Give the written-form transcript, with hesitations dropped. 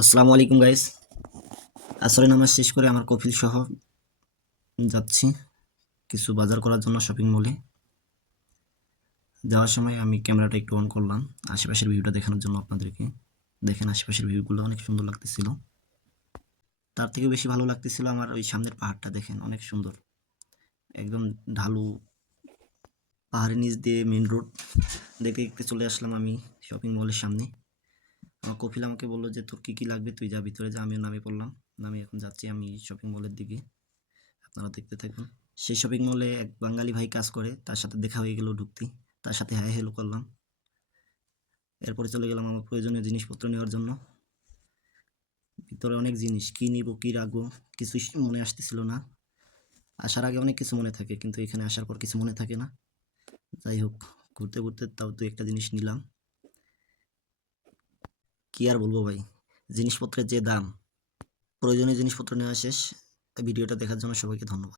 আসসালামু আলাইকুম গাইস। আসরের নামাজ শেষ করে আমার কফিল সহ যাচ্ছি কিছু বাজার করার জন্য শপিং মলে। যাওয়ার সময় আমি ক্যামেরাটা একটু অন করলাম আশেপাশের ভিউটা দেখানোর জন্য আপনাদেরকে। দেখেন আশেপাশের ভিউগুলো অনেক সুন্দর লাগতেছিল। তার থেকে বেশি ভালো লাগতেছিল আমার ওই সামনের পাহাড়টা, দেখেন অনেক সুন্দর, একদম ঢালু পাহাড়ের নিচ দিয়ে মেন রোড। দেখতে দেখতে চলে আসলাম আমি শপিং মলের সামনে। আমার কফিল আমাকে বললো যে তোর কী লাগবে তুই যা ভিতরে যা। আমিও নামে পড়লাম, নামে এখন যাচ্ছি আমি শপিং মলের দিকে। আপনারা দেখতে থাকুন। সেই শপিং মলে এক বাঙালি ভাই কাজ করে, তার সাথে দেখা হয়ে গেল ঢুকতেই। তার সাথে হাই হ্যালো করলাম। এরপরে চলে গেলাম আমার প্রয়োজনীয় জিনিসপত্র নেওয়ার জন্য। ভিতরে অনেক জিনিস, কী নিব কী রাখবো কিছুই মনে আসতেছিল না। আসার আগে অনেক কিছু মনে থাকে, কিন্তু এখানে আসার পর কিছু মনে থাকে না। যাই হোক, ঘুরতে ঘুরতে তাও তো একটা জিনিস নিলাম। কি আর বলবো ভাই, জিনিসপত্রের যে দাম। প্রয়োজনীয় জিনিসপত্র নেওয়া শেষ। ভিডিওটা দেখার জন্য সবাইকে ধন্যবাদ।